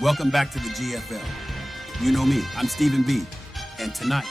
Welcome back to the GFL. You know me, I'm Stephen B. And tonight,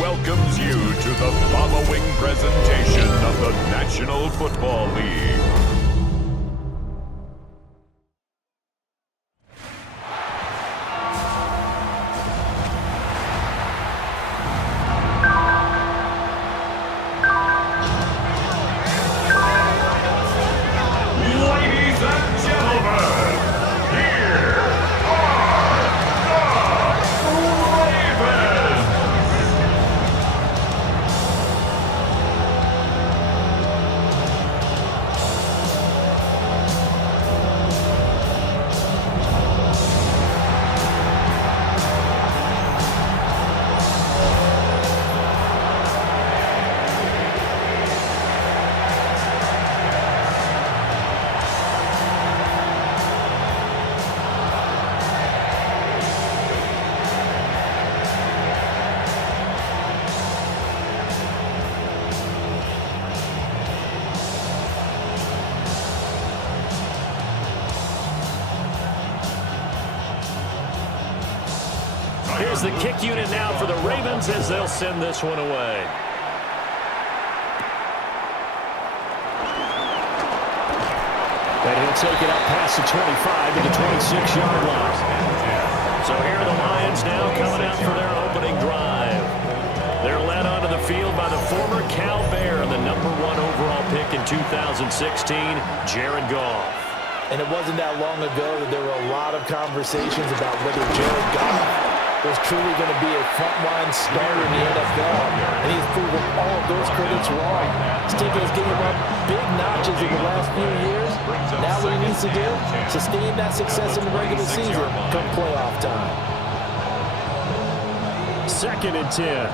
welcomes you to the following presentation of the National Football League. Ladies and gentlemen, here are the Ravens. Here's the kick unit now for the Ravens as they'll send this one away. And he'll take it up past the 25 to the 26-yard line. So here are the Lions now coming out for their opening drive. They're led onto the field by the former Cal Bear, the #1 overall pick in 2016, Jared Goff. And it wasn't that long ago that there were a lot of conversations about whether Jared Goff was truly going to be a frontline starter in the NFL. And he's proven all of those critics wrong. He's taken his game up big notches in the last few years. Now what he needs to do, sustain that success in the regular season come playoff time. 2nd and 10.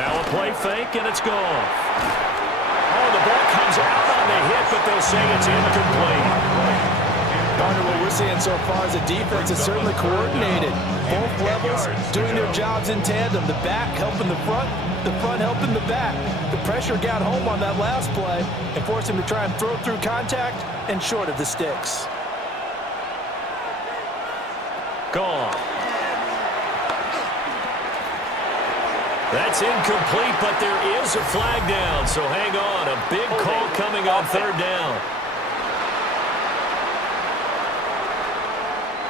Now a play fake, and it's gone. Oh, the ball comes out on the hit, but they'll say it's incomplete. Partner, what we're seeing so far is the defense is certainly coordinated. Both levels doing their jobs in tandem. The back helping the front helping the back. The pressure got home on that last play and forced him to try and throw through contact and short of the sticks. Gone. That's incomplete, but there is a flag down, so hang on. A big call coming on 3rd down.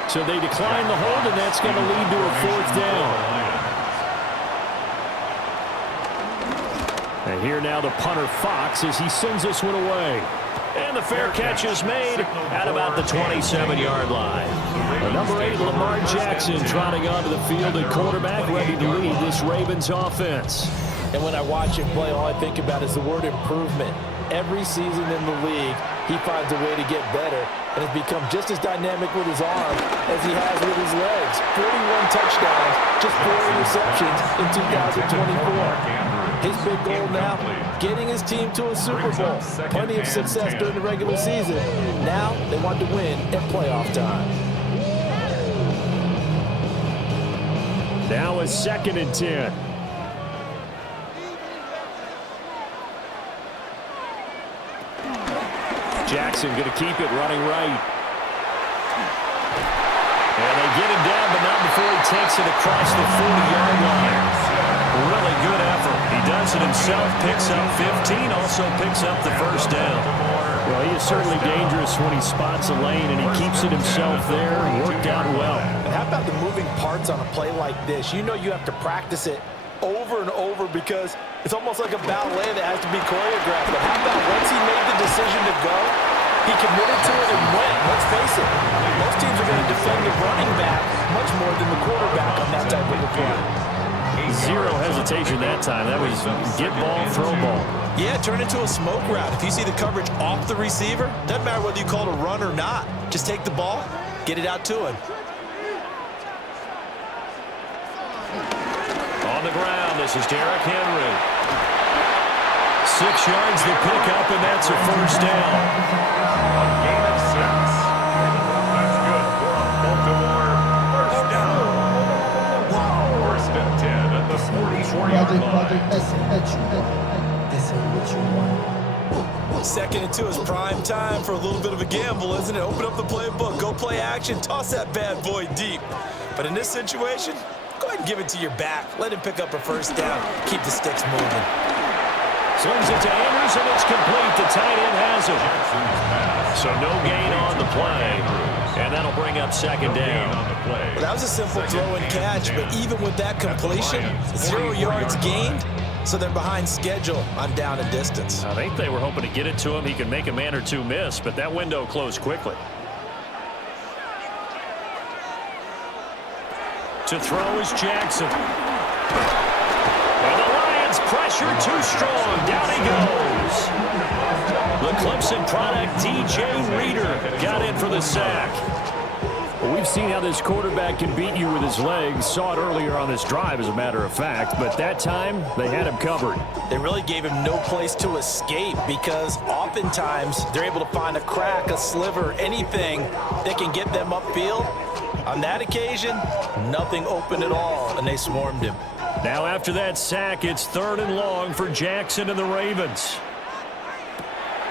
So they decline the hold, and that's going to lead to a 4th down. And here now the punter Fox as he sends this one away. And the fair catch is made at about the 27-yard line. The number 8, Lamar Jackson, trotting onto the field at quarterback, ready to lead this Ravens offense. And when I watch him play, all I think about is the word improvement. Every season in the league, he finds a way to get better and has become just as dynamic with his arm as he has with his legs. 41 touchdowns, just 4 interceptions in 2024. His big goal now, getting his team to a Super Bowl. Plenty of success during the regular season. Now they want to win at playoff time. Now a 2nd and 10. Jackson going to keep it running right. And they get him down, but not before he takes it across the 40-yard line. Really good effort. He does it himself, picks up 15, also picks up the first down. Well, he is certainly dangerous when he spots a lane, and he keeps it himself there. Worked out well. And how about the moving parts on a play like this? You know you have to practice it over and over because it's almost like a ballet that has to be choreographed. But how about once he made the decision to go, he committed to it and went. Let's face it, most teams are going to defend the running back much more than the quarterback on that type of a play. Zero hesitation that time. That was get ball, throw ball. Yeah, turn into a smoke route. If you see the coverage off the receiver, doesn't matter whether you call it a run or not. Just take the ball, get it out to him. On the ground, this is Derrick Henry. 6 yards to pick up, and that's a first down. A gain of 6. That's good for a Baltimore first down. First and 10 at the 44-yard line. 2nd and 2 is prime time for a little bit of a gamble, isn't it? Open up the playbook, go play action, toss that bad boy deep. But in this situation, go ahead and give it to your back. Let him pick up a first down. Keep the sticks moving. Slings it to Andrews, and it's complete. The tight end has it. So no gain on the play. And that'll bring up 2nd down. Well, that was a simple throw and catch, but even with that completion, 0 yards gained, so they're behind schedule on down and distance. I think they were hoping to get it to him. He could make a man or two miss, but that window closed quickly. To throw is Jackson. And the Lions pressure too strong. Down he goes. The Clemson product, DJ Reader, got in for the sack. Well, we've seen how this quarterback can beat you with his legs. Saw it earlier on this drive, as a matter of fact. But that time, they had him covered. They really gave him no place to escape because oftentimes they're able to find a crack, a sliver, anything that can get them upfield. On that occasion, nothing open at all, and they swarmed him. Now after that sack, it's 3rd and long for Jackson and the Ravens.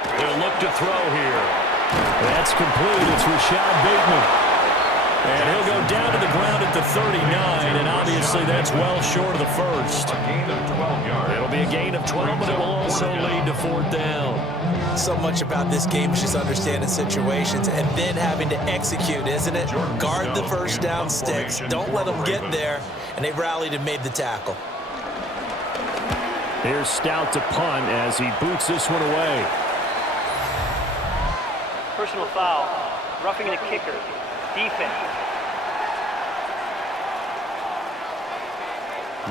They'll look to throw here. That's complete. It's Rashad Bateman. And he'll go down to the ground at the 39, and obviously that's well short of the first. A gain of 12 yards. It'll be a gain of 12, but it will also lead to 4th down. So much about this game is just understanding situations and then having to execute, isn't it? Guard the first down sticks. Don't let them get there. And they rallied and made the tackle. Here's Stout to punt as he boots this one away. Personal foul. Roughing the kicker. Defense.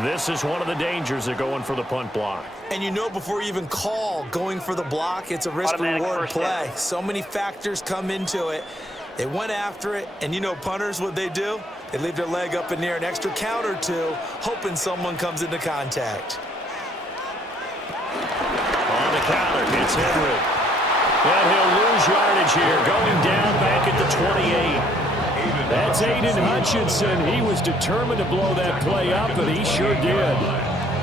This is one of the dangers of going for the punt block. And you know before you even call going for the block, it's a risk-reward play. So many factors come into it. They went after it, and you know punters, what they do? They leave their leg up in the air an extra count or two, hoping someone comes into contact. On the counter, it's Henry. And he'll lose yardage here, going down back at the 28. That's Aiden Hutchinson. He was determined to blow that play up, and he sure did.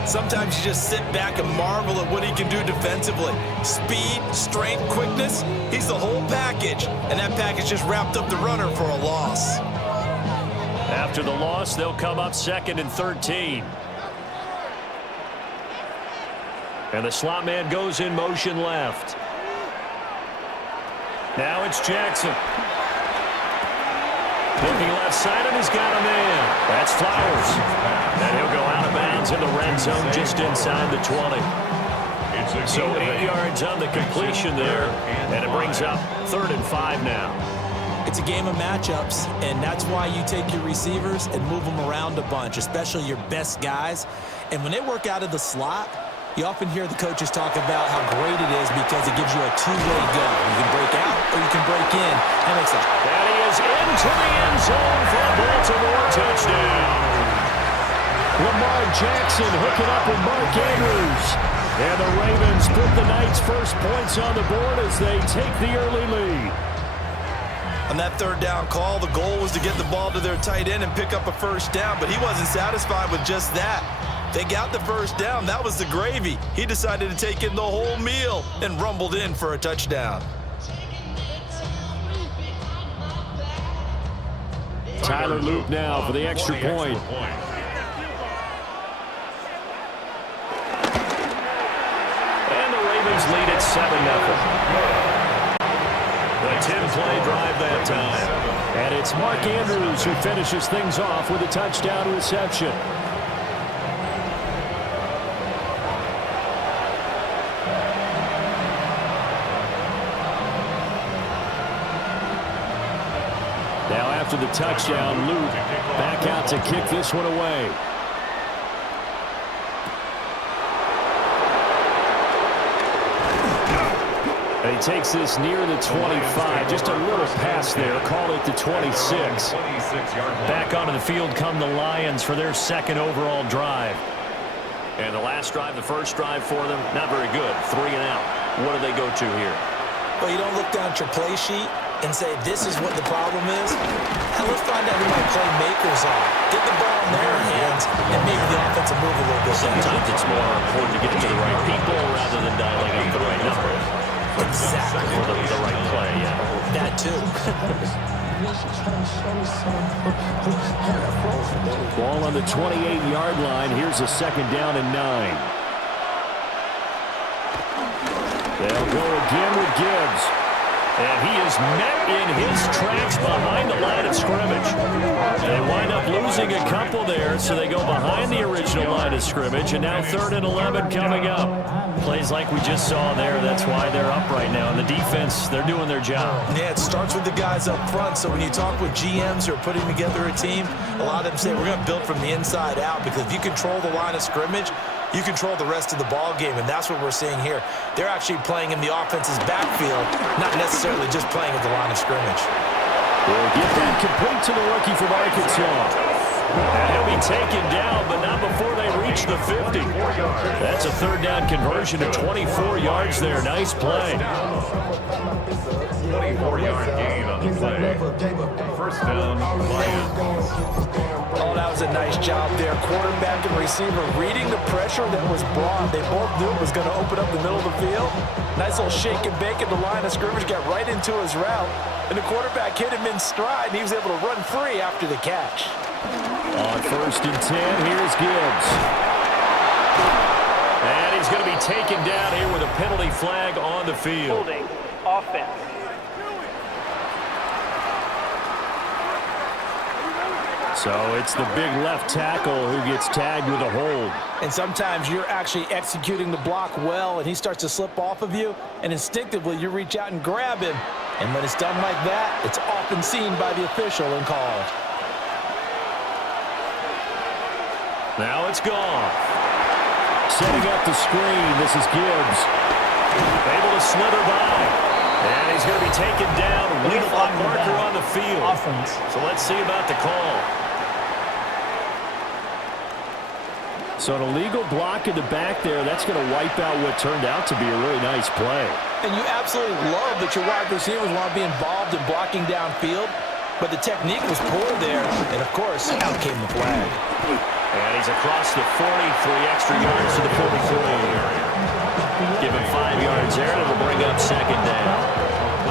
Sometimes you just sit back and marvel at what he can do defensively. Speed, strength, quickness, he's the whole package. And that package just wrapped up the runner for a loss. After the loss, they'll come up 2nd and 13. And the slot man goes in motion left. Now it's Jackson. Looking left side, and he's got a man. That's Flowers. And he'll go out of bounds in the red zone just inside the 20. So 8 yards on the completion there, and it brings up 3rd and 5 now. It's a game of matchups, and that's why you take your receivers and move them around a bunch, especially your best guys. And when they work out of the slot, you often hear the coaches talk about how great it is because it gives you a two-way go. You can break out or you can break in. That makes sense. And he is into the end zone for a Baltimore touchdown. Lamar Jackson hooking up with Mark Andrews. And the Ravens put the Knights' first points on the board as they take the early lead. On that third down call, the goal was to get the ball to their tight end and pick up a first down, but he wasn't satisfied with just that. They got the first down. That was the gravy. He decided to take in the whole meal and rumbled in for a touchdown. Tyler Loop now for the extra point. And the Ravens lead at 7-0. The 10-play drive that time. And it's Mark Andrews who finishes things off with a touchdown reception. Now after the touchdown, Luke back out to kick this one away. And he takes this near the 25. Just a little pass there. Call it the 26. Back onto the field come the Lions for their second overall drive. And the last drive, the first drive for them, not very good. 3 and out. What do they go to here? Well, you don't look down at your play sheet and say, this is what the problem is. And let's find out who my playmakers are. Get the ball in their hands and make the offensive move a little bit. Sometimes it's more important to get it to the right people rather than dialing up the right number. Exactly. For the right play, yeah. That too. Ball on the 28-yard line. Here's a 2nd down and 9. They'll go again with Gibbs. And he is met in his tracks behind the line of scrimmage. They wind up losing a couple there, so they go behind the original line of scrimmage, and now 3rd and 11 coming up. Plays like we just saw there, that's why they're up right now. And the defense, they're doing their job. Yeah, it starts with the guys up front, so when you talk with GMs who are putting together a team, a lot of them say we're going to build from the inside out, because if you control the line of scrimmage, you control the rest of the ball game, and that's what we're seeing here. They're actually playing in the offense's backfield, not necessarily just playing at the line of scrimmage. We'll get that complete to the rookie from Arkansas. And he'll be taken down, but not before they reach the 50. That's a 3rd down conversion of 24 yards there. Nice play. 24-yard gain on the play. First down, Lions. Oh, that was a nice job there. Quarterback and receiver reading the pressure that was brought. They both knew it was going to open up the middle of the field. Nice little shake and bake at the line of scrimmage, got right into his route. And the quarterback hit him in stride, and he was able to run free after the catch. On 1st and 10, here's Gibbs. And he's going to be taken down here with a penalty flag on the field. Holding offense. So it's the big left tackle who gets tagged with a hold. And sometimes you're actually executing the block well, and he starts to slip off of you, and instinctively you reach out and grab him. And when it's done like that, it's often seen by the official and called. Now it's gone. Setting up the screen, this is Gibbs. Able to slither by. And he's going to be taken down with a marker on the field. Offense. So let's see about the call. So an illegal block in the back there, that's going to wipe out what turned out to be a really nice play. And you absolutely love that your wide receivers want to be involved in blocking downfield, but the technique was poor there, and of course, out came the flag. And he's across the 40, 3 extra yards to the 43. Give him 5 yards there, and it'll bring up 2nd down.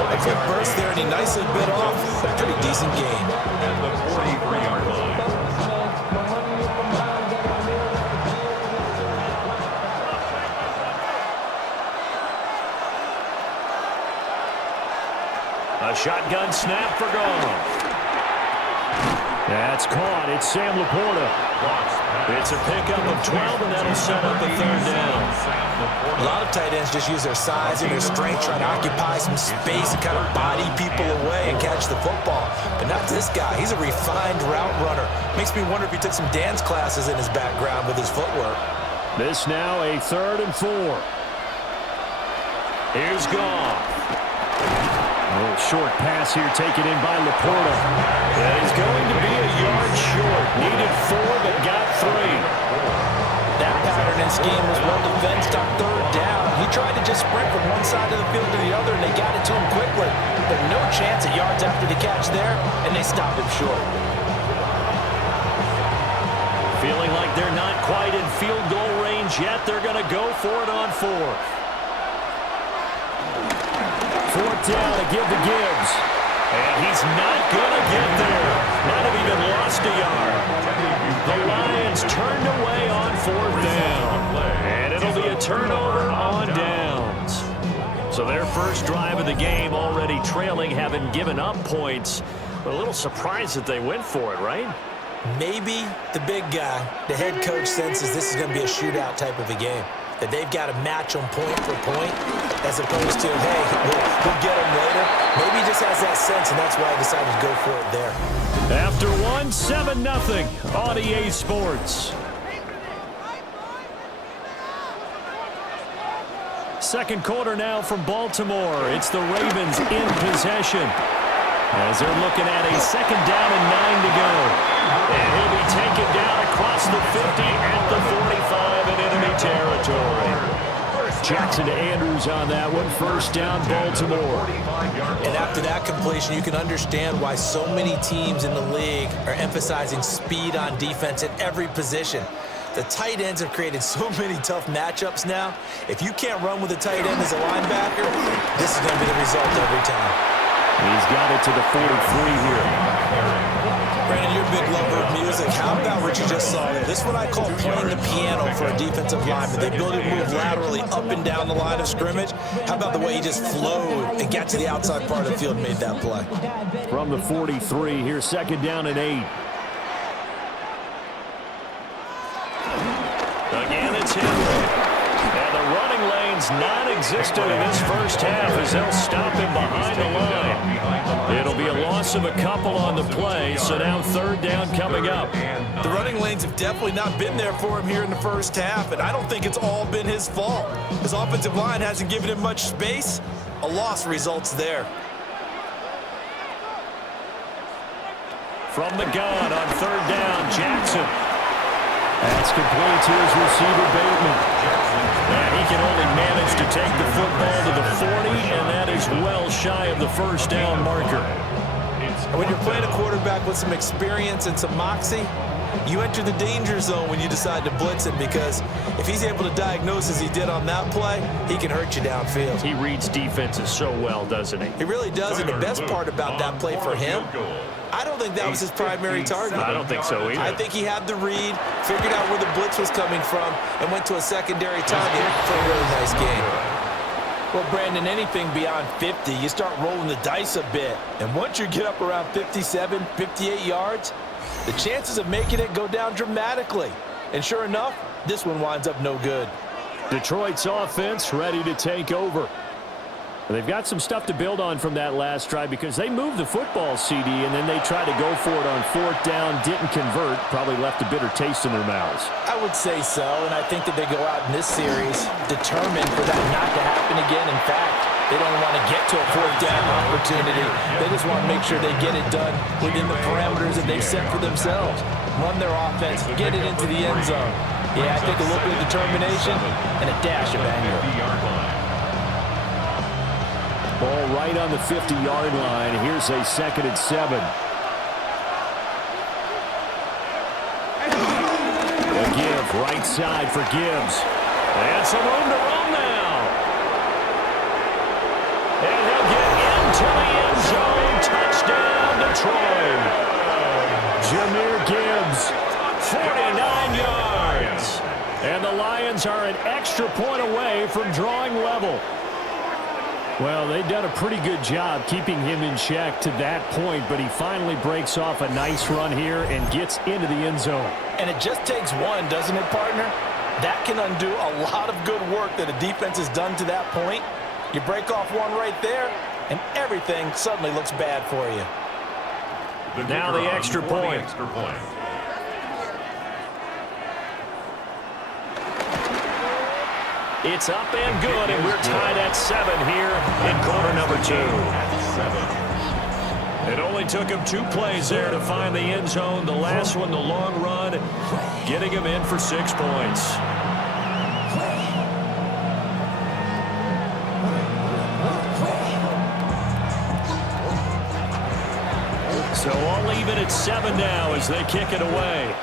A quick burst there, and he nicely bit off a pretty decent gain. At the 43-yard line. A shotgun snap for Goff. That's caught. It's Sam Laporta. It's a pickup of 12, and that'll set up a 3rd down. A lot of tight ends just use their size and their strength, trying to occupy some space and kind of body people away and catch the football. But not this guy. He's a refined route runner. Makes me wonder if he took some dance classes in his background with his footwork. This now a 3rd and 4. Here's Goff. A little short pass here taken in by Laporta. That is going to be a yard short. Needed 4, but got 3. That pattern and scheme was well defensed on third down. He tried to just sprint from one side of the field to the other, and they got it to him quickly. But no chance at yards after the catch there, and they stopped him short. Feeling like they're not quite in field goal range yet. They're going to go for it on 4th. 4th down to give to Gibbs. And he's not going to get there. Might have even lost a yard. The Lions turned away on 4th down. And it'll be a turnover on downs. So their first drive of the game already trailing, having given up points. But a little surprised that they went for it, right? Maybe the big guy, the head coach, senses this is going to be a shootout type of a game. That they've got to match them point for point, as opposed to, hey, we'll get them later. Maybe he just has that sense, and that's why I decided to go for it there. After 7-0 on EA Sports. Second quarter now from Baltimore. It's the Ravens in possession, as they're looking at a 2nd down and 9 to go. And he'll be taken down across the 50 at the 45 in enemy territory. Jackson to Andrews on that one. 1st down, Baltimore. And after that completion, you can understand why so many teams in the league are emphasizing speed on defense at every position. The tight ends have created so many tough matchups now. If you can't run with a tight end as a linebacker, this is going to be the result every time. He's got it to the 43 here. Brandon, you're a big lover of music. How about what you just saw there? This is what I call playing the piano for a defensive lineman. The ability to move laterally up and down the line of scrimmage. How about the way he just flowed and got to the outside part of the field and made that play? From the 43, here's 2nd down and 8. Again, it's Henry. And the running lane's non-existent in this first half as they'll stop him behind the line. It'll be a loss of a couple on the play, so now 3rd down coming up. The running lanes have definitely not been there for him here in the first half, and I don't think it's all been his fault. His offensive line hasn't given him much space. A loss results there. From the gun on 3rd down, Jackson. That's complete to his receiver, Bateman. And he can only manage to take the football to the 40, and that is well shy of the 1st down marker. When you're playing a quarterback with some experience and some moxie, you enter the danger zone when you decide to blitz him, because if he's able to diagnose as he did on that play, he can hurt you downfield. He reads defenses so well, doesn't he? He really does, and the best part about that play for him, I don't think that was his primary target. I don't think so either. I think he had the read, figured out where the blitz was coming from, and went to a secondary target for a really nice game. Well, Brandon, anything beyond 50, you start rolling the dice a bit. And once you get up around 57, 58 yards, the chances of making it go down dramatically. And sure enough, this one winds up no good. Detroit's offense ready to take over. They've got some stuff to build on from that last drive, because they moved the football, CD, and then they tried to go for it on 4th down, didn't convert, probably left a bitter taste in their mouths. I would say so, and I think that they go out in this series determined for that not to happen again. In fact, they don't want to get to a 4th down opportunity. They just want to make sure they get it done within the parameters that they've set for themselves. Run their offense, get it into the end zone. Yeah, I think a little bit of determination and a dash of anger. Ball right on the 50-yard line. Here's a 2nd and 7. A give, right side for Gibbs. And some room to run now. And he'll get into the end zone. Touchdown, Detroit. Jahmyr Gibbs, 49 yards. And the Lions are an extra point away from drawing level. Well, they've done a pretty good job keeping him in check to that point, but he finally breaks off a nice run here and gets into the end zone. And it just takes one, doesn't it, partner? That can undo a lot of good work that a defense has done to that point. You break off one right there, and everything suddenly looks bad for you. Now the extra point. It's up and good, and we're tied at 7 here in quarter number 2. It only took him 2 plays there to find the end zone. The last one, the long run, getting him in for 6 points. So all even at 7 now as they kick it away.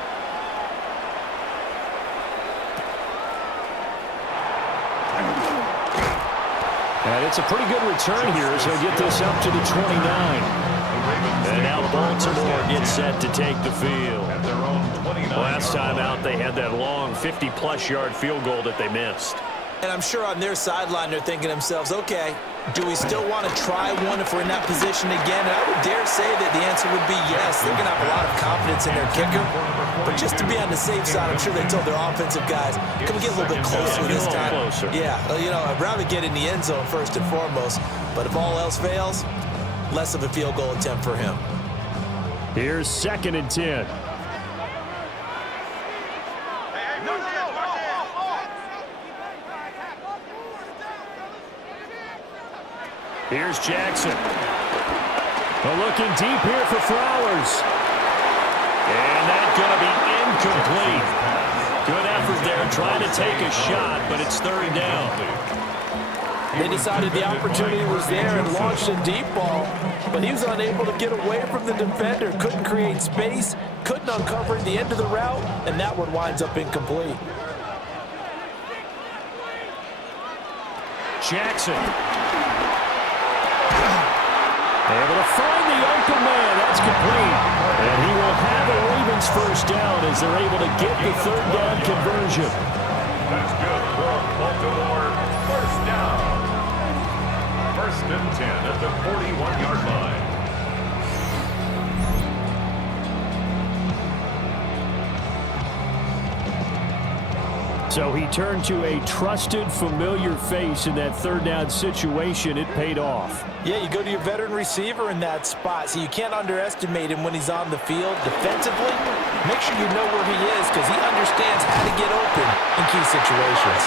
And it's a pretty good return here as he'll get this up to the 29. And now Baltimore gets set to take the field. Last time out, they had that long 50-plus yard field goal that they missed. And I'm sure on their sideline they're thinking to themselves, okay, do we still want to try one if we're in that position again? And I would dare say that the answer would be yes. They're going to have a lot of confidence in their kicker. But just to be on the safe side, I'm sure they told their offensive guys, can we get a little bit closer this time? Yeah, you know, I'd rather get in the end zone first and foremost. But if all else fails, less of a field goal attempt for him. Here's 2nd and 10. Here's Jackson. Looking deep here for Flowers. And that's going to be incomplete. Good effort there trying to take a shot, but it's 3rd down. They decided the opportunity was there and launched a deep ball, but he was unable to get away from the defender. Couldn't create space, couldn't uncover at the end of the route, and that one winds up incomplete. Jackson. Able to find the open man. That's complete. And he will have a Ravens first down as they're able to get the 3rd down conversion. That's good for Baltimore. First down. 1st and 10 at the 41-yard line. So he turned to a trusted, familiar face in that 3rd down situation. It paid off. Yeah, you go to your veteran receiver in that spot, so you can't underestimate him when he's on the field. Defensively, make sure you know where he is because he understands how to get open in key situations.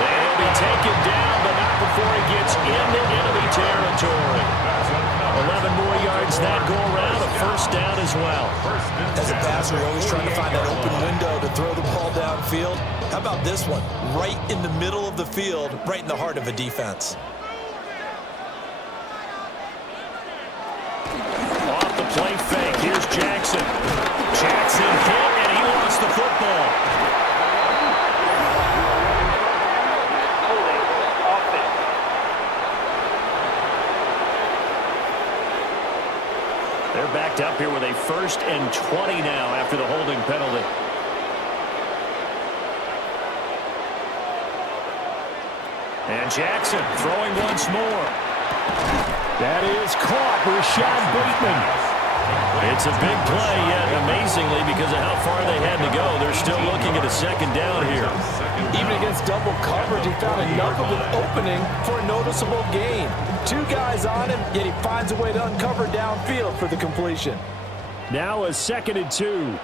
He'll be taken down, but not before he gets into enemy territory. 11 more yards that go around, a first down as well. As a passer, you're always trying to find that open window to throw the ball downfield. How about this one? Right in the middle of the field, right in the heart of a defense. Off the play fake, here's Jackson. Jackson hit, and he lost the football. Holding offense. They're backed up here with a 1st and 20 now after the holding penalty. And Jackson throwing once more. That is caught. Rashad Bateman. It's a big play, yet amazingly, because of how far they had to go, they're still looking at a 2nd down here. Even against double coverage, he found enough of an opening for a noticeable gain. 2 guys on him, yet he finds a way to uncover downfield for the completion. Now a 2nd and 2.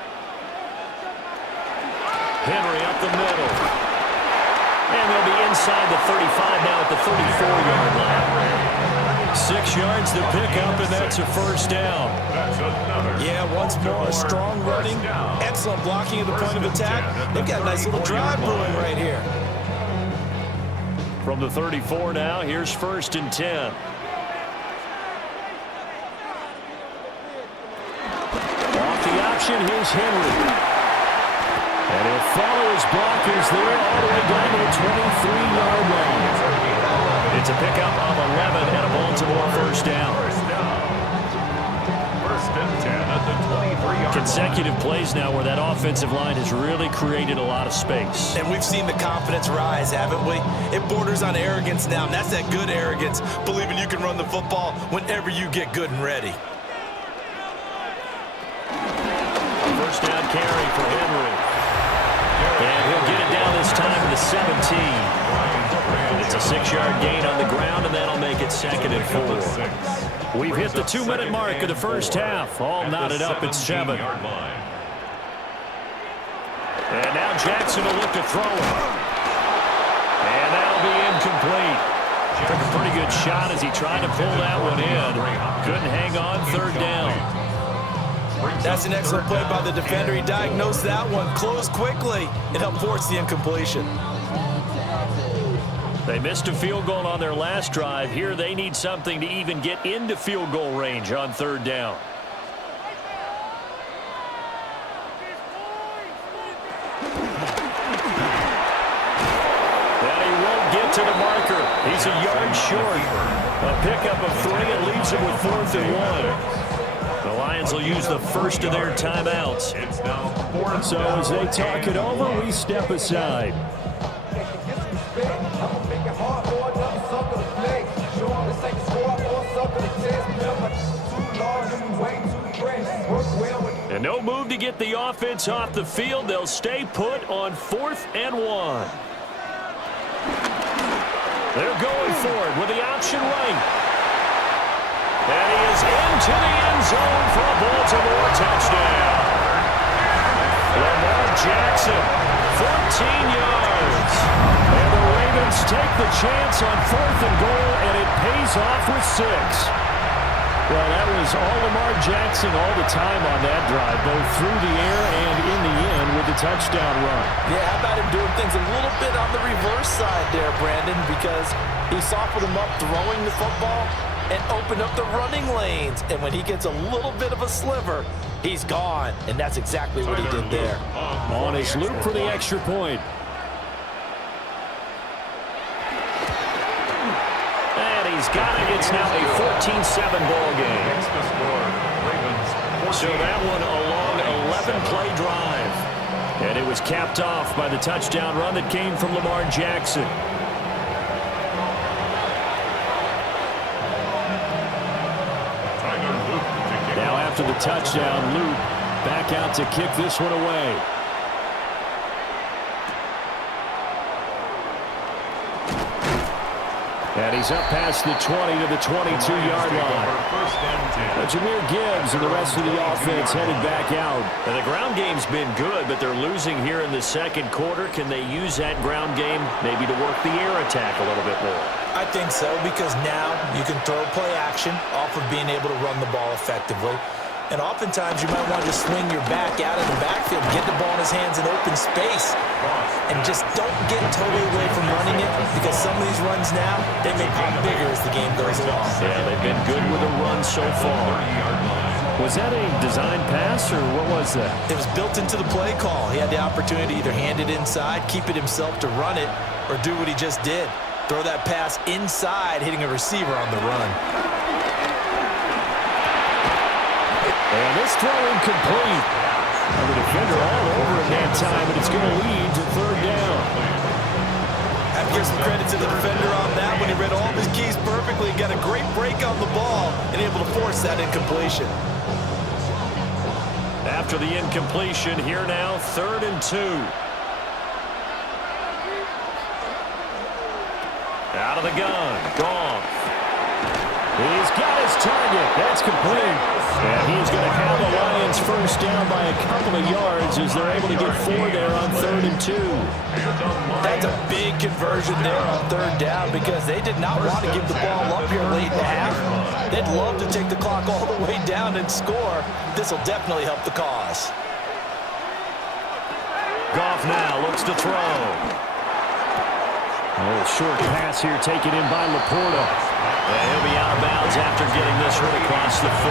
Henry up the middle. And they'll be inside the 35 now at the 34-yard line. 6 yards to pick up, and that's a first down. Yeah, once more, strong running, excellent blocking at the point of attack. They've got a nice little drive brewing right here. From the 34 now, here's 1st and 10. Off the option, here's Henry. And he'll follow his blockers there all the way down to the 23-yard line. It's a pickup of 11 and a Baltimore first down. 1st and 10 at the 23-yard line. Consecutive plays now where that offensive line has really created a lot of space. And we've seen the confidence rise, haven't we? It borders on arrogance now, and that's that good arrogance, believing you can run the football whenever you get good and ready. First down carry for Henry. And he'll get it down this time to the 17. It's a 6-yard gain on the ground, and that'll make it 2nd and 4. We've hit the 2-minute mark of the first half. All knotted up at 7. And now Jackson will look to throw it. And that'll be incomplete. Took a pretty good shot as he tried to pull that one in. Couldn't hang on third down. That's an excellent play by the defender. He diagnosed that one, closed quickly, and helped force the incompletion. They missed a field goal on their last drive. Here they need something to even get into field goal range on third down. And he won't get to the marker. He's a yard short. A pickup of 3. It leaves him with 4th and 1. The Lions will use the first of their timeouts. So as they talk it over, we step aside. And no move to get the offense off the field. They'll stay put on 4th and 1. They're going for it with the option right. And he is into the end zone for a Baltimore touchdown. Lamar Jackson, 14 yards. And the Ravens take the chance on 4th and goal, and it pays off with 6. Well, that was all Lamar Jackson all the time on that drive, both through the air and in the end with the touchdown run. Yeah, how about him doing things a little bit on the reverse side there, Brandon, because he softened him up throwing the football and opened up the running lanes. And when he gets a little bit of a sliver, he's gone. And that's exactly what he did there. On his loop for the extra point. He's got it. It's now a 14-7 ball game. So that one a long 11-play drive. And it was capped off by the touchdown run that came from Lamar Jackson. Now after the touchdown, Luke back out to kick this one away. And he's up past the 20 to the 22-yard line. Jameer Gibbs and the rest of the offense headed back out. And the ground game's been good, but they're losing here in the second quarter. Can they use that ground game maybe to work the air attack a little bit more? I think so, because now you can throw play action off of being able to run the ball effectively. And oftentimes you might want to just swing your back out of the backfield, get the ball in his hands in open space, and just don't get totally away from running it, because some of these runs now, they may pop bigger as the game goes along. Yeah, they've been good with a run so far. Was that a design pass, or what was that? It was built into the play call. He had the opportunity to either hand it inside, keep it himself to run it, or do what he just did. Throw that pass inside, hitting a receiver on the run. And this throw incomplete. The defender all over him that time, and it's going to lead to third down. I have to give some credit to the defender on that when he read all of his keys perfectly, got a great break on the ball, and able to force that incompletion. After the incompletion, here now, 3rd and 2. Out of the gun, Goff. He's got his target. That's complete. And he's going to have the Lions first down by a couple of yards as they're able to get 4 there on 3rd and 2. That's a big conversion there on 3rd down, because they did not want to give the ball up here late in the half. They'd love to take the clock all the way down and score. This will definitely help the cause. Goff now looks to throw. A little short pass here taken in by Laporta. And he'll be out of bounds after getting this right across the 40.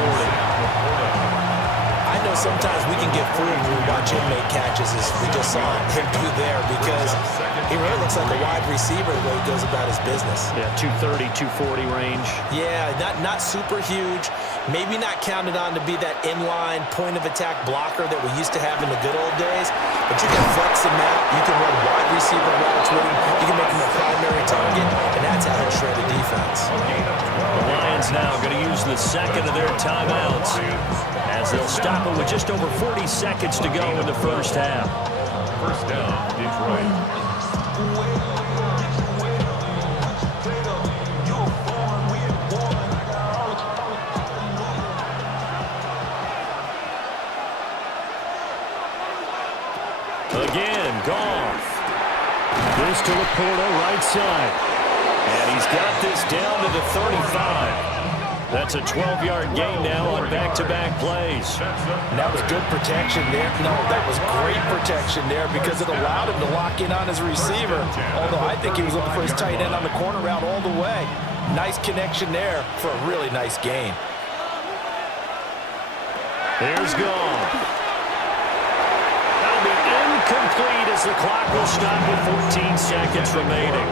I know sometimes we can get fooled when we watch him make catches, as we just saw him do there, because he really looks like a wide receiver the way he goes about his business. Yeah, 230, 240 range. Yeah, not super huge. Maybe not counted on to be that inline point-of-attack blocker that we used to have in the good old days, but you can flex him out. You can run wide receiver routes with him. You can make him a primary target, and that's how he'll shred a defense. The Lions now going to use the second of their timeouts as they'll stop it with just over 40 seconds to go in the first half. First down, Detroit. Again, Goff. This to Laporta, right side. And He's got this down to the 35. That's a 12-yard gain now on back-to-back plays. And that was good protection there. No, that was great protection there because it allowed him to lock in on his receiver. Although I think he was looking for his tight end on the corner route all the way. Nice connection there for a really nice gain. Here's Gone. That'll be incomplete as the clock will stop with 14 seconds remaining.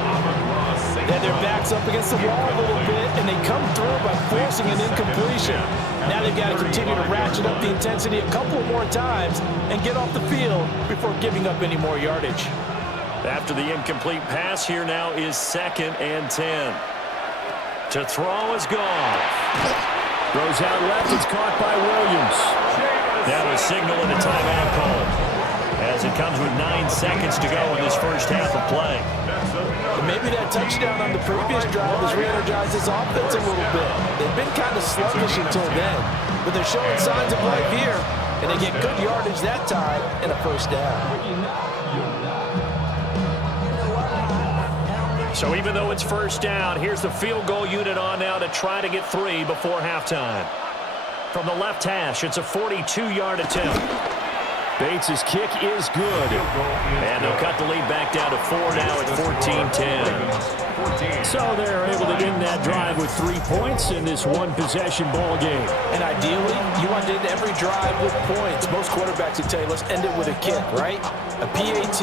And their back's up against the wall a little bit, and they come through by forcing an incompletion. Now they've got to continue to ratchet up the intensity a couple more times and get off the field before giving up any more yardage. After the incomplete pass, here now is 2nd and 10. To throw is Gone. Throws out left. It's caught by Williams. Now a signal and a timeout call as it comes with 9 seconds to go in this first half of play. And maybe that touchdown on the previous drive has re-energized this offense a little bit. They've been kind of sluggish until then, but they're showing signs of life here, and they get good yardage that time and a first down. So even though it's first down, here's the field goal unit on now to try to get 3 before halftime. From the left hash, it's a 42-yard attempt. Bates' kick is good. And they'll cut the lead back down to 4 now at 14-10. So they're able to end that drive with 3 points in this one-possession ball game. And ideally, you want to end every drive with points. Most quarterbacks would tell you, let's end it with a kick, right? A PAT,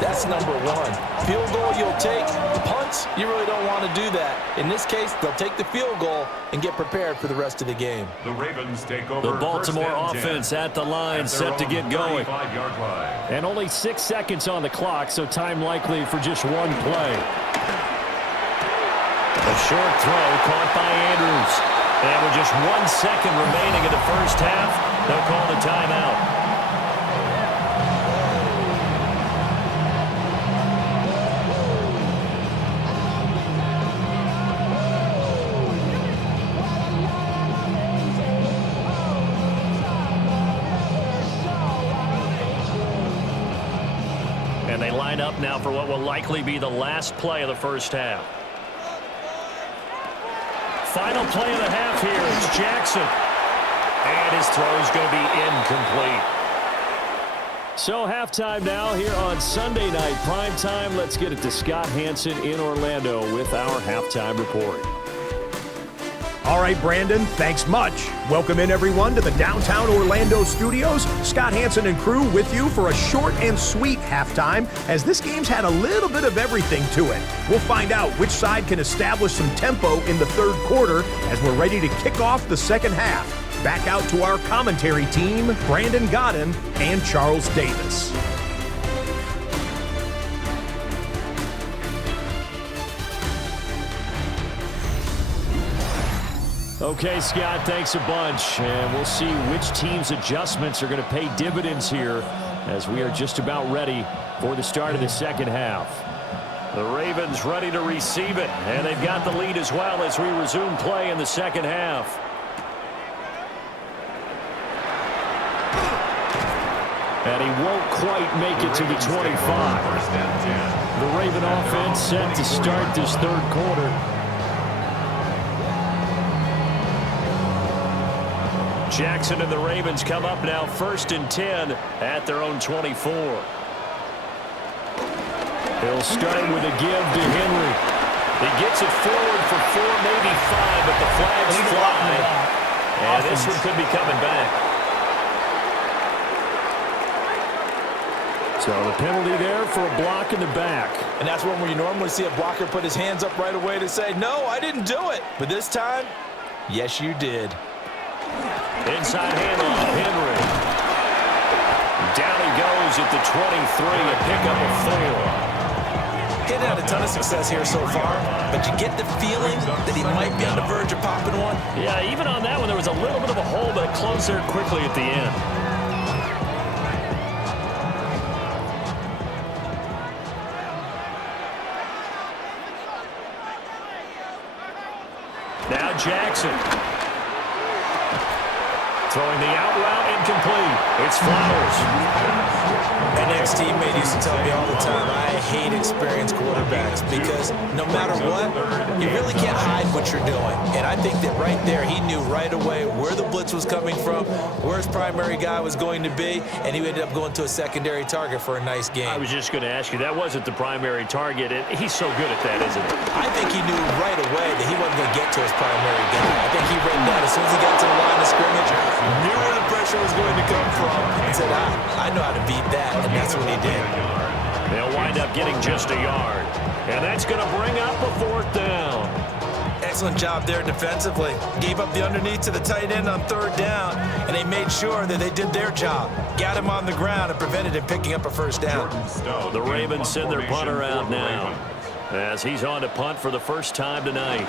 that's number 1. Field goal you'll take. Punts, you really don't want to do that. In this case, they'll take the field goal and get prepared for the rest of the game. The Ravens take over. The Baltimore offense at the line, set to get going. And only 6 seconds on the clock, so time likely for just one play. A short throw caught by Andrews. And with just 1 second remaining in the first half, they'll call the timeout. And they line up now for what will likely be the last play of the first half. Final play of the half here. It's Jackson. And his throw's going to be incomplete. So halftime now here on Sunday night prime time. Let's get it to Scott Hansen in Orlando with our halftime report. All right, Brandon, thanks much. Welcome in, everyone, to the downtown Orlando studios. Scott Hansen and crew with you for a short and sweet halftime, as this game's had a little bit of everything to it. We'll find out which side can establish some tempo in the third quarter as we're ready to kick off the second half. Back out to our commentary team, Brandon Godden and Charles Davis. Okay, Scott, thanks a bunch. And we'll see which team's adjustments are going to pay dividends here as we are just about ready for the start of the second half. The Ravens ready to receive it, and they've got the lead as well as we resume play in the second half. And he won't quite make it to the 25. The Raven offense set to start this third quarter. Jackson and the Ravens come up now 1st and 10 at their own 24. He'll start with a give to Henry. He gets it forward for 4, maybe 5, but the flags fly. And this one could be coming back. So the penalty there for a block in the back. And that's one where you normally see a blocker put his hands up right away to say, no, I didn't do it. But this time, yes, you did. Inside handoff, Henry. Down he goes at the 23, a pickup of 4. He's had a ton of success here so far, but you get the feeling that he might be on the verge of popping one. Yeah, even on that one, there was a little bit of a hole, but it closed there quickly at the end. Now Jackson. Throwing the out route incomplete. It's Flowers. An ex-teammate used to tell me all the time, I hate experienced quarterbacks because no matter what, you really can't hide what you're doing. And I think that right there, he knew right away where the blitz was coming from, where his primary guy was going to be, and he ended up going to a secondary target for a nice game. I was just going to ask you, that wasn't the primary target, and he's so good at that, isn't he? I think he knew right away that he wasn't going to get to his primary guy. I think he read that as soon as he got to the line of scrimmage, knew where the pressure was going to come from, and said, I know how to beat that, and that's what he did. They'll wind up getting just a yard, and that's going to bring up a 4th down. Excellent job there defensively. Gave up the underneath to the tight end on 3rd down, and they made sure that they did their job. Got him on the ground and prevented him picking up a 1st down. The Ravens send their punter out now as he's on to punt for the first time tonight.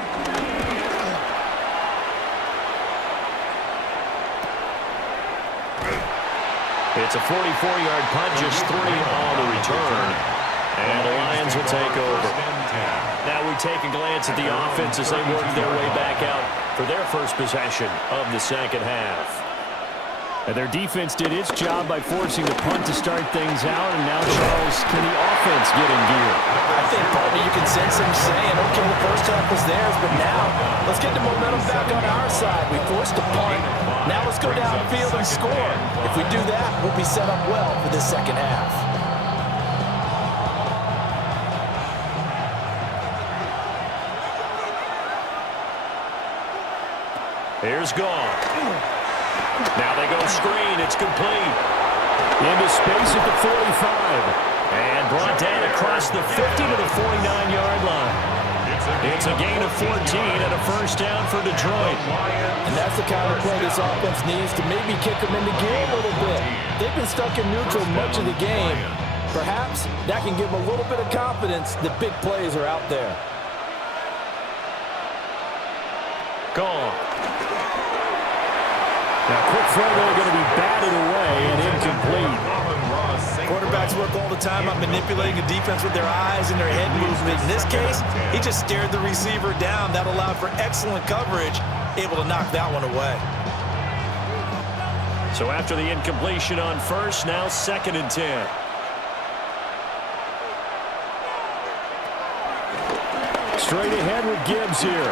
It's a 44-yard punt, just 3 on the return. And the Lions will take over. Now we take a glance at the offense as they work their way back out for their first possession of the second half. And their defense did its job by forcing the punt to start things out. And now, Charles, can the offense get in gear? I think, partner, you can sense them saying, okay, the first half was theirs, but now let's get the momentum back on our side. We forced a punt. Now let's go downfield and score. If we do that, we'll be set up well for this second half. Here's Gone. Now they go screen. It's complete. Into space at the 45. And brought down across the 50 to the 49-yard line. It's a gain of 14 and a first down for Detroit. And that's the kind of play this offense needs to maybe kick them into gear a little bit. They've been stuck in neutral much of the game. Perhaps that can give them a little bit of confidence that big plays are out there. Gone. Now, quick throw there going to be batted away and incomplete. Quarterbacks work all the time on manipulating a defense with their eyes and their head movement. In this case, he just stared the receiver down. That allowed for excellent coverage, able to knock that one away. So after the incompletion on first, now 2nd and 10. Straight ahead with Gibbs here.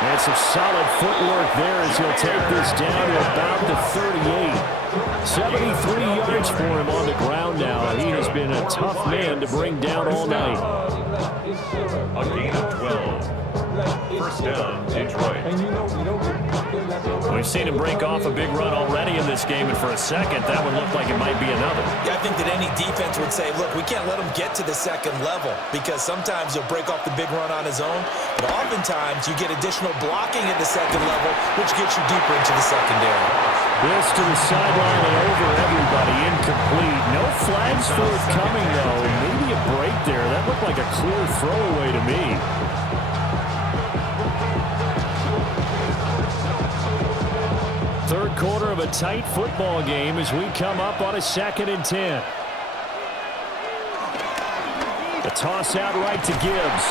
And some solid footwork there as he'll take this down to about the 38. 73 yards for him on the ground now. He has been a tough man to bring down all night. A gain of 12. First down, Detroit. We've seen him break off a big run already in this game, and for a second, that one looked like it might be another. Yeah, I think that any defense would say, look, we can't let him get to the second level because sometimes he'll break off the big run on his own, but oftentimes you get additional blocking at the second level, which gets you deeper into the secondary. This to the sideline and over everybody, incomplete. No flags forthcoming, though. Maybe a break there. That looked like a clear throwaway to me. Third quarter of a tight football game as we come up on a 2nd and 10. The toss out right to Gibbs.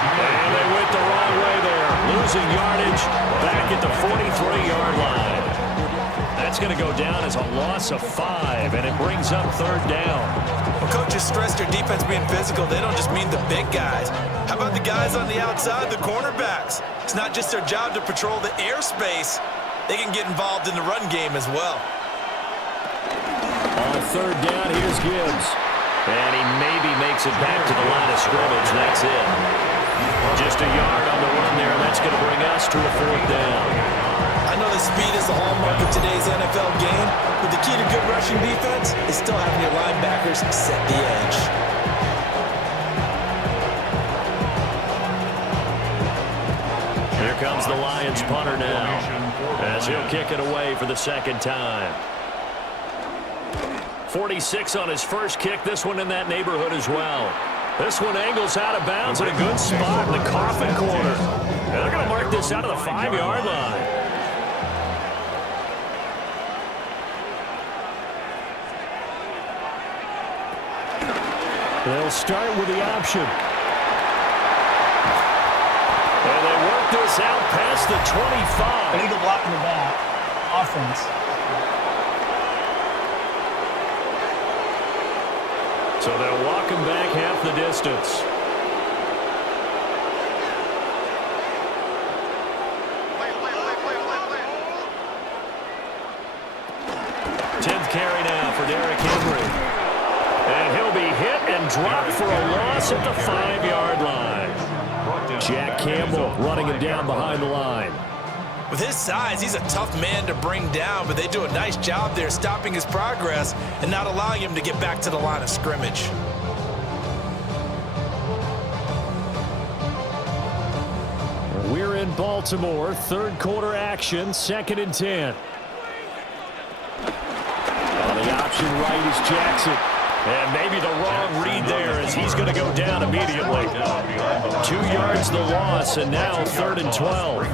And they went the wrong way there. Losing yardage back at the 43-yard line. That's going to go down as a loss of 5, and it brings up 3rd down. When coaches stress their defense being physical, they don't just mean the big guys. How about the guys on the outside, the cornerbacks? It's not just their job to patrol the airspace. They can get involved in the run game as well. On 3rd down, here's Gibbs. And he maybe makes it back to the line of scrimmage. That's it. Just a yard on the run there. That's going to bring us to a 4th down. I know that speed is the hallmark of today's NFL game, but the key to good rushing defense is still having your linebackers set the edge. Here comes the Lions punter now, as he'll kick it away for the 2nd time. 46 on his first kick. This one in that neighborhood as well. This one angles out of bounds at a good spot in the coffin corner. And they're going to mark this out of the 5-yard line. They'll start with the option. And they work this out past the 25. Illegal block in the back. offense. So they'll walk him back half the distance. Carry now for Derrick Henry. And he'll be hit and dropped for a loss at the 5-yard line. Jack Campbell running him down behind the line. With his size, he's a tough man to bring down, but they do a nice job there stopping his progress and not allowing him to get back to the line of scrimmage. We're in Baltimore, third quarter action, 2nd and 10. The option right is Jackson. And maybe the wrong read there as he's going to go down immediately. 2 yards the loss, and now 3rd and 12.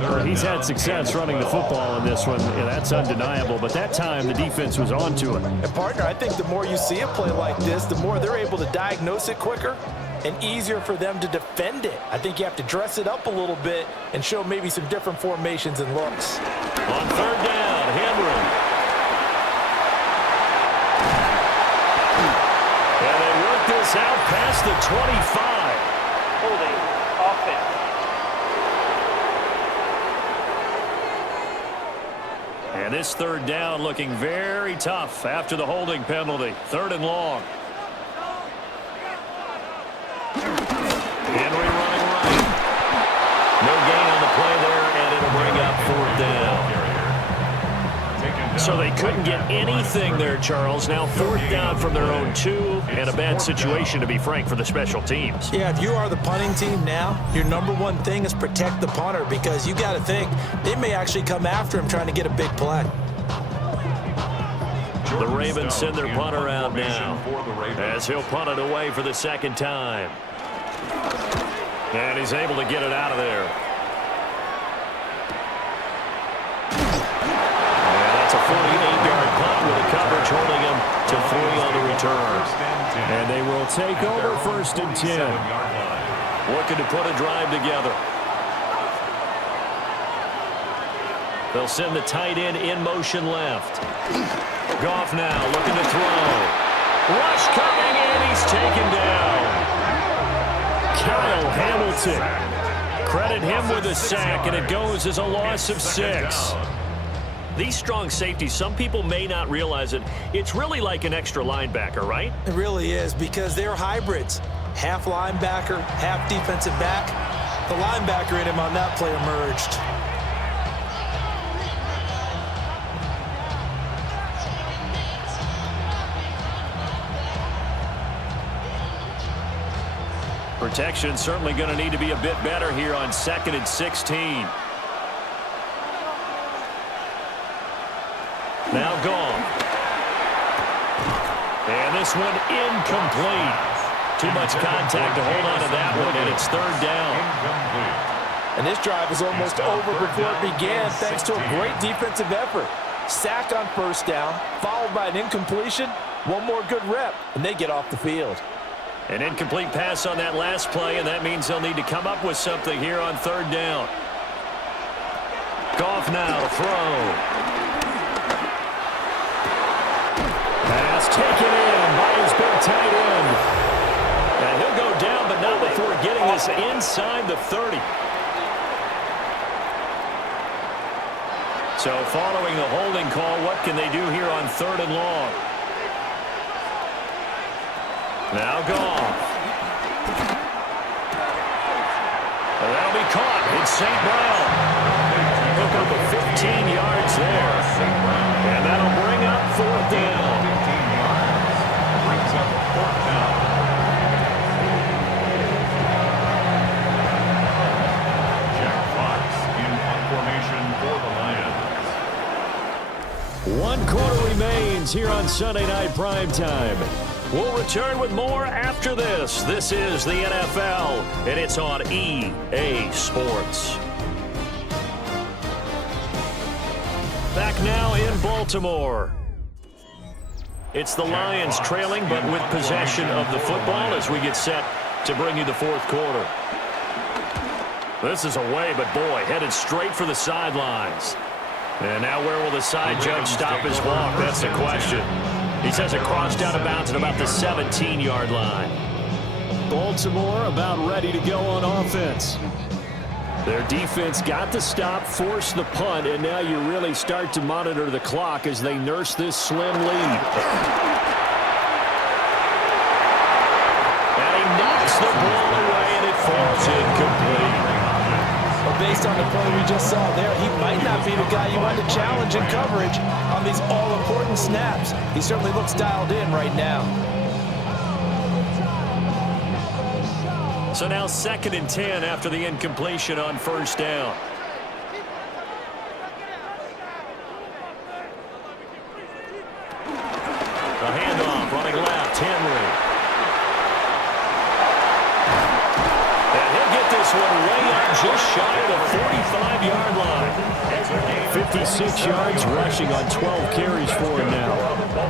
Well, he's had success running the football in this one. Yeah, that's undeniable. But that time, the defense was on to it. And, partner, I think the more you see a play like this, the more they're able to diagnose it quicker and easier for them to defend it. I think you have to dress it up a little bit and show maybe some different formations and looks. On 3rd down, Henry. And they work this out past the 25. Holding offense. And this 3rd down looking very tough after the holding penalty. 3rd and long. Henry running right. No gain on the play there, and it'll bring up 4th down. So they couldn't get anything there, Charles. Now 4th down from their own 2, and a bad situation, to be frank, for the special teams. Yeah, if you are the punting team now, your number one thing is protect the punter, because you got to think they may actually come after him trying to get a big play. The Ravens send their punter out now as he'll punt it away for the 2nd time. And he's able to get it out of there. A 48-yard punt with a coverage holding him to 3 on the return. And they will take over 1st and 10. Looking to put a drive together. They'll send the tight end in motion left. Goff now looking to throw. Rush coming in. He's taken down. Kyle Hamilton. Credit him with a sack, and it goes as a loss of 6. These strong safeties, some people may not realize it. It's really like an extra linebacker, right? It really is, because they're hybrids. Half linebacker, half defensive back. The linebacker in him on that play emerged. Protection certainly going to need to be a bit better here on 2nd and 16. Now gone. And this one incomplete. Too much contact to hold on to that one, and it's 3rd down. And this drive is almost over before it began, thanks to a great defensive effort. Sack on 1st down, followed by an incompletion. One more good rep, and they get off the field. An incomplete pass on that last play, and that means they'll need to come up with something here on 3rd down. Goff now to throw. Pass taken in by his big tight end. And he'll go down, but not before getting this inside the 30. So following the holding call, what can they do here on 3rd and long? Now Goff. And that'll be caught. It's St. Brown. Hook up a 15 yards there. And that'll bring up 4th down. One quarter remains here on Sunday Night Primetime. We'll return with more after this. This is the NFL, and it's on EA Sports. Back now in Baltimore. It's the Lions trailing, but with possession of the football as we get set to bring you the 4th quarter. This is away, but boy, headed straight for the sidelines. And now where will the side judge stop his walk? That's the question. He says it crossed out of bounds at about the 17-yard line. Baltimore about ready to go on offense. Their defense got the stop, forced the punt, and now you really start to monitor the clock as they nurse this slim lead. And he knocks the ball away, and it falls incomplete. Well, based on the play we just saw there, he might not be the guy you want to challenge in coverage on these all-important snaps. He certainly looks dialed in right now. So now 2nd and 10 after the incompletion on first down. A handoff running left, Henry. And he'll get this one way up just shy of the 45-yard line. 56 yards rushing on 12 carries for him now.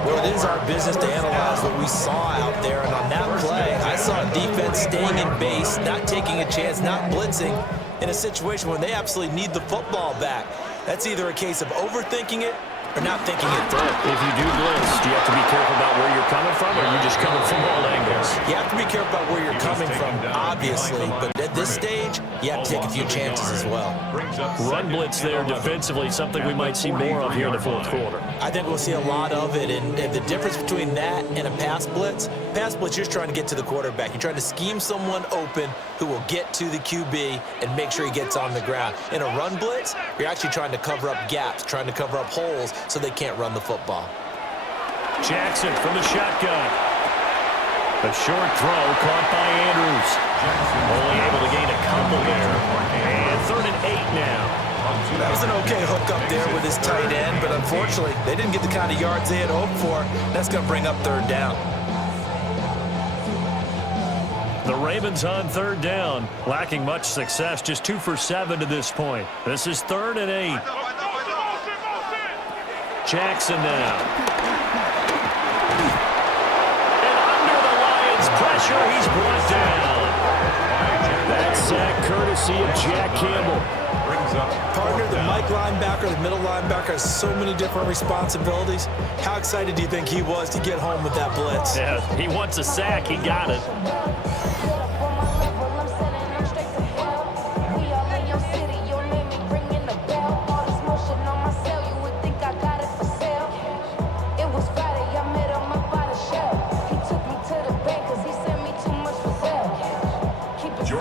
Well, it is our business to analyze what we saw out there, and on that play, I saw a defense staying in base, not taking a chance, not blitzing, in a situation where they absolutely need the football back. That's either a case of overthinking it or not thinking it through. If you do blitz, do you have to be careful about where you're coming from, or are you just coming from all angles? You have to be careful about where you're coming from, obviously, but at this stage, you have to take a few chances as well. Run blitz there defensively, something we might see more of here in the fourth quarter. I think we'll see a lot of it, and the difference between that and a pass blitz, you're just trying to get to the quarterback. You're trying to scheme someone open who will get to the QB and make sure he gets on the ground. In a run blitz, you're actually trying to cover up gaps, trying to cover up holes so they can't run the football. Jackson from the shotgun. A short throw caught by Andrews. Only able to gain a couple there. And 3rd and 8 now. That was an okay hook up there with his tight end, but unfortunately, they didn't get the kind of yards they had hoped for. That's going to bring up 3rd down. The Ravens on 3rd down, lacking much success, just 2 for 7 to this point. This is 3rd and 8. Jackson now. And under the Lions' pressure, he's brought down. That sack courtesy of Jack Campbell. Partner, the Mike linebacker, the middle linebacker has so many different responsibilities. How excited do you think he was to get home with that blitz? Yeah, he wants a sack. He got it.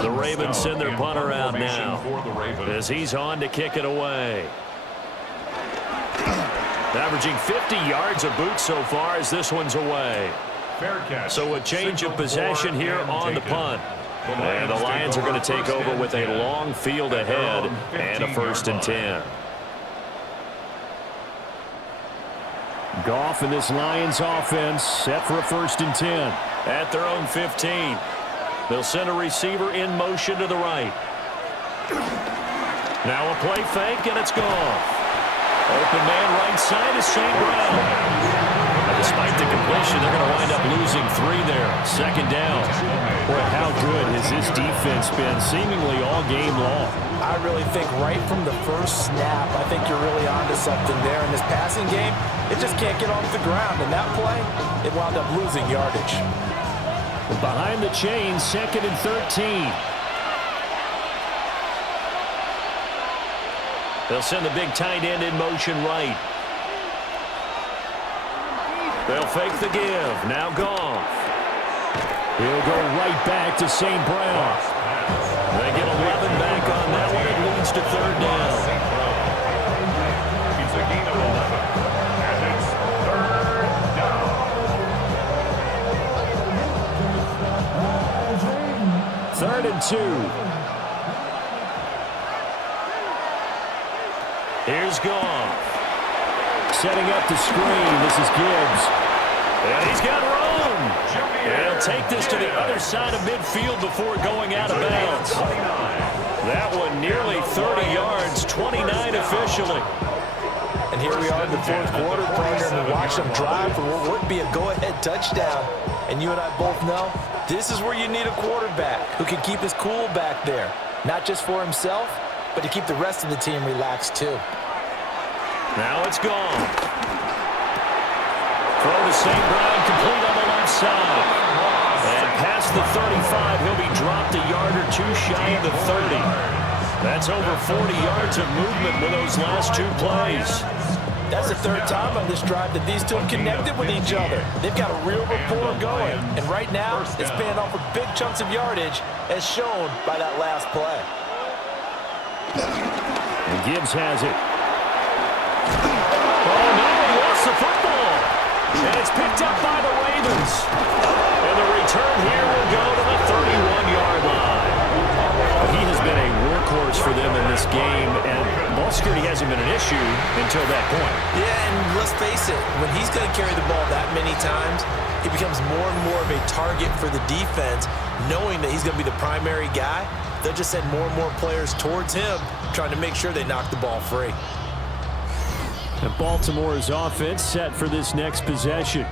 The Ravens send their punter out now as he's on to kick it away. Averaging 50 yards a boot so far as this one's away. So a change of possession here on the punt. And the Lions are going to take over with a long field ahead and a 1st and 10. Goff and this Lions offense set for a 1st and 10 at their own 15. They'll send a receiver in motion to the right. Now a play fake, and it's gone. Open man right side is St. Brown. Now, despite the completion, they're going to wind up losing 3 there. 2nd down. Boy, how good has this defense been seemingly all game long? I really think right from the first snap, I think you're really onto something there. In this passing game, it just can't get off the ground. And that play, it wound up losing yardage. Behind the chains, 2nd and 13. They'll send the big tight end in motion right. They'll fake the give. Now Goff. He'll go right back to St. Brown. They get 11 back on that one. It leads to 3rd down. It's a gain of 11. And it's 3rd down. 3rd and 2. Here's Goff. Setting up the screen. This is Gibbs. And he's got room. And he'll take this to the other side of midfield before going out of bounds. That one nearly 30 yards, 29 officially. And here we are in the 4th quarter, partner, and we watch them drive for what would be a go-ahead touchdown. And you and I both know this is where you need a quarterback who can keep his cool back there. Not just for himself, but to keep the rest of the team relaxed too. Now it's gone. Throw to St. Brown, complete on the left side. And past the 35, he'll be dropped a yard or two shy of the 30. That's over 40 yards of movement with those last two plays. That's the third time on this drive that these two have connected with each other. They've got a real rapport going. And right now, it's paying off with big chunks of yardage, as shown by that last play. And Gibbs has it. Oh, no, he lost the football. And it's picked up by the Ravens. And the return here will go to the 31-yard line. He has been a workhorse for them in this game, and ball security hasn't been an issue until that point. Yeah, and let's face it, when he's going to carry the ball that many times, he becomes more and more of a target for the defense, knowing that he's going to be the primary guy. They'll just send more and more players towards him, trying to make sure they knock the ball free. And Baltimore's offense set for this next possession.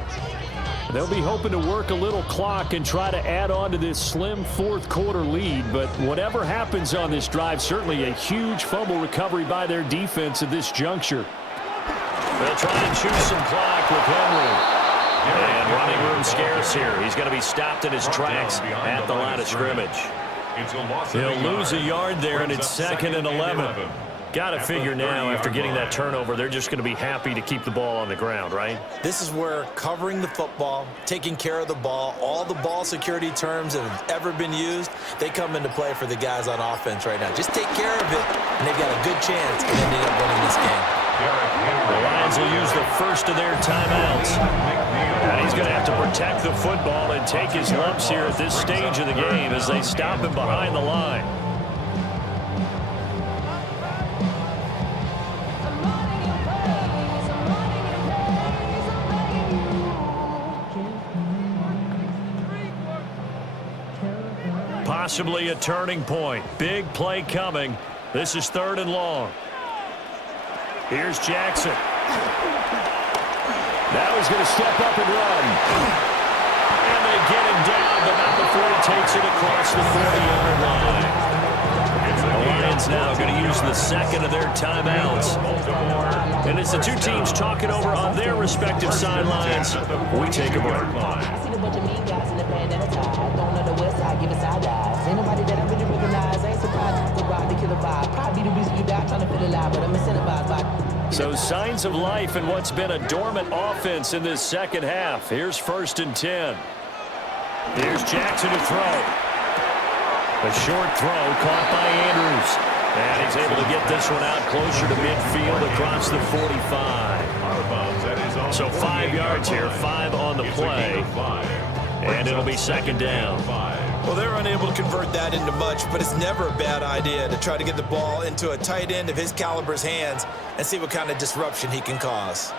They'll be hoping to work a little clock and try to add on to this slim fourth-quarter lead. But whatever happens on this drive, certainly a huge fumble recovery by their defense at this juncture. They'll try and choose some clock with Henry. And running room scarce here. He's going to be stopped in his tracks at the line of scrimmage. He'll lose a yard there, and it's 2nd and 11. Got to figure now, after getting that turnover, they're just going to be happy to keep the ball on the ground, right? This is where covering the football, taking care of the ball, all the ball security terms that have ever been used, they come into play for the guys on offense right now. Just take care of it, and they've got a good chance of ending up winning this game. The Lions will use the first of their timeouts. And he's going to have to protect the football and take his lumps here at this stage of the game as they stop him behind the line. Possibly a turning point. Big play coming. This is 3rd and long. Here's Jackson. Now he's going to step up and run. And they get him down, but not before he takes it across the 40-yard line. The Lions now going to use the second of their timeouts. And as the two teams talking over on their respective sidelines, we take a break. I see a bunch of mean guys in the band and a tie. Going on the west side, giving side eyes. Ain't nobody that I really recognize. I ain't surprised to ride the killer vibe. Probably the reason you die trying to feel alive, but I'm incentivized by. So signs of life in what's been a dormant offense in this second half. Here's 1st and 10. Here's Jackson to throw. A short throw caught by Andrews. And he's able to get this one out closer to midfield across the 45. So 5 yards here, 5 on the play. And it'll be 2nd down. Well, they're unable to convert that into much, but it's never a bad idea to try to get the ball into a tight end of his caliber's hands and see what kind of disruption he can cause.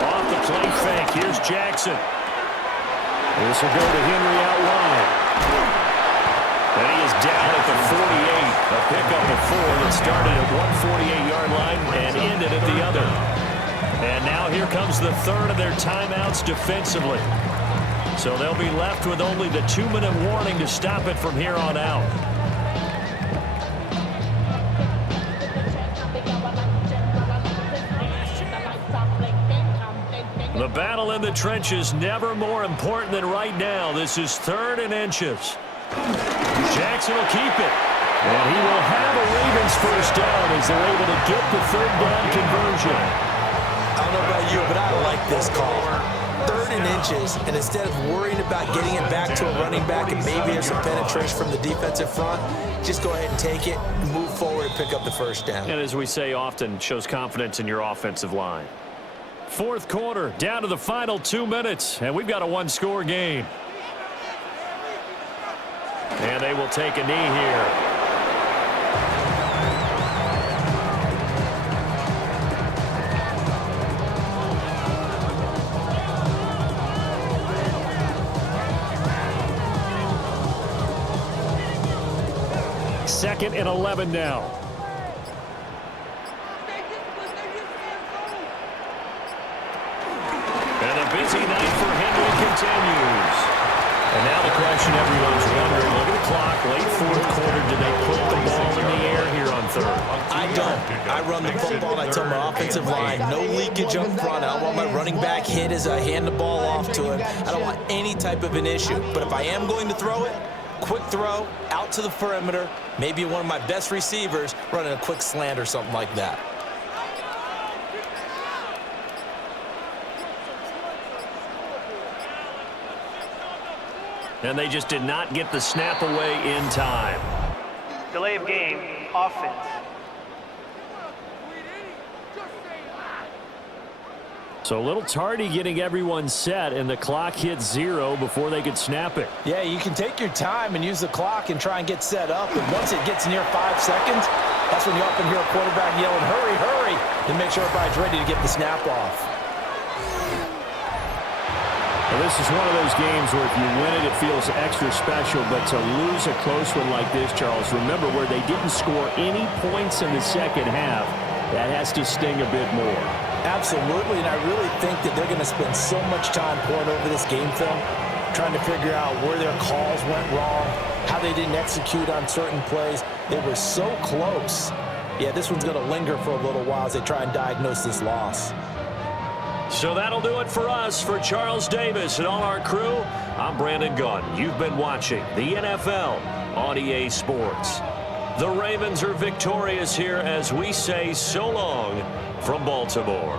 Off the play fake, here's Jackson. This will go to Henry out wide. And he is down at the 48. A pickup of 4 that started at 148-yard line and ended at the other. And now here comes the 3rd of their timeouts defensively. So they'll be left with only the 2-minute warning to stop it from here on out. The battle in the trenches never more important than right now. This is 3rd and inches. Jackson will keep it. And he will have a Ravens first down as they're able to get the 3rd down conversion. I don't know about you, but I like this call. 3rd and inches, and instead of worrying about getting it back to a running back and maybe there's some penetration from the defensive front, just go ahead and take it, move forward, and pick up the first down. And as we say often, shows confidence in your offensive line. 4th quarter, down to the final 2 minutes, and we've got a 1-score game. And they will take a knee here. Second and 11 now. And a busy night for Henry continues. And now the question everyone's wondering, look at the clock, late 4th quarter, do they put the ball in the air here on third? I don't. I run the football, and I tell my offensive line, no leakage up front. I don't want my running back hit as I hand the ball off to him. I don't want any type of an issue. But if I am going to throw it, quick throw, out to the perimeter, maybe one of my best receivers running a quick slant or something like that. And they just did not get the snap away in time. Delay of game, offense. So a little tardy getting everyone set, and the clock hit 0 before they could snap it. Yeah, you can take your time and use the clock and try and get set up. And once it gets near 5 seconds, that's when you often hear a quarterback yelling, hurry, hurry, to make sure everybody's ready to get the snap off. Well, this is one of those games where if you win it, it feels extra special. But to lose a close one like this, Charles, remember where they didn't score any points in the second half, that has to sting a bit more. Absolutely, and I really think that they're going to spend so much time pouring over this game film, trying to figure out where their calls went wrong, how they didn't execute on certain plays. They were so close. Yeah, this one's going to linger for a little while as they try and diagnose this loss. So that'll do it for us. For Charles Davis and all our crew, I'm Brandon Gunn. You've been watching the NFL on EA Sports. The Ravens are victorious here as we say so long from Baltimore.